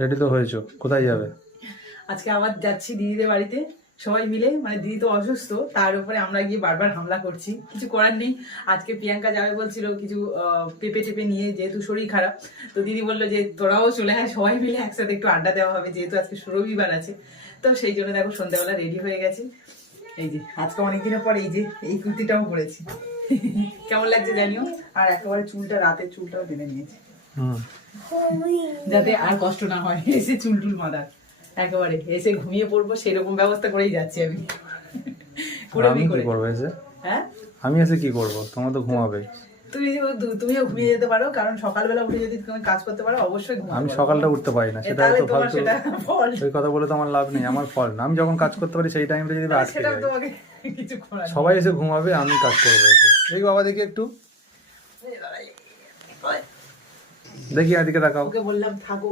Ready তো হয়েছো, কোথায় যাবে? আজকে আবার যাচ্ছি দিদিদের বাড়িতে সবাই মিলে। মানে দিদি তো অসুস্থ, তার উপরে আমরা গিয়ে বারবার হামলা করছি, কিছু করার নেই। আজকে প্রিয়াঙ্কা যাবে বলছিল কিছু পেঁপে টেপে নিয়ে, যেহেতু শরীর খারাপ। তো দিদি বললো যে তোরাও চলে আয়, সবাই মিলে একসাথে একটু আড্ডা দেওয়া হবে, যেহেতু আজকে রবিবার আছে। তো সেই জন্য দেখো সন্ধ্যাবেলা রেডি হয়ে গেছি। এই যে আজকে অনেকদিনের পর এই যে এই কুর্তিটাও পরেছি। কেমন লাগছে জানিও। আর একেবারে চুলটা, রাতের চুলটাও বেঁধে নিয়েছি, যাতে আর কষ্ট না হয় এসে চুল টুল বাঁধার। একেবারে এসে ঘুমিয়ে পড়বো সেরকম ব্যবস্থা করেই যাচ্ছি আমি। আমি কি করবো এসে? হ্যাঁ, আমি এসে কি করবো? তোমার তো ঘুমাবে। তুমিও ঘুমিয়ে যেতে পারো, কারণ সকালবেলা উঠে যদি তুমি কাজ করতে পারো অবশ্যই ঘুমাতে আমি পারো। সকালটা উঠতে পারি না, সেটা তাহলে তো তোমার ফালতু। সেটা ফল। ওই কথা বলে তো আমার লাভ নেই, আমার ফল না। আমি যখন কাজ করতে পারি সেই টাইমটা যদি আটকে সেটা যাই, তোমাকে কিছু করার নেই। সবাই এসে ঘুমাবে, আমি কাজ করবো এসে। দেখি বাবা, দেখি একটু, দেখি এদিকে তাকাও। ওকে বললাম থাকো,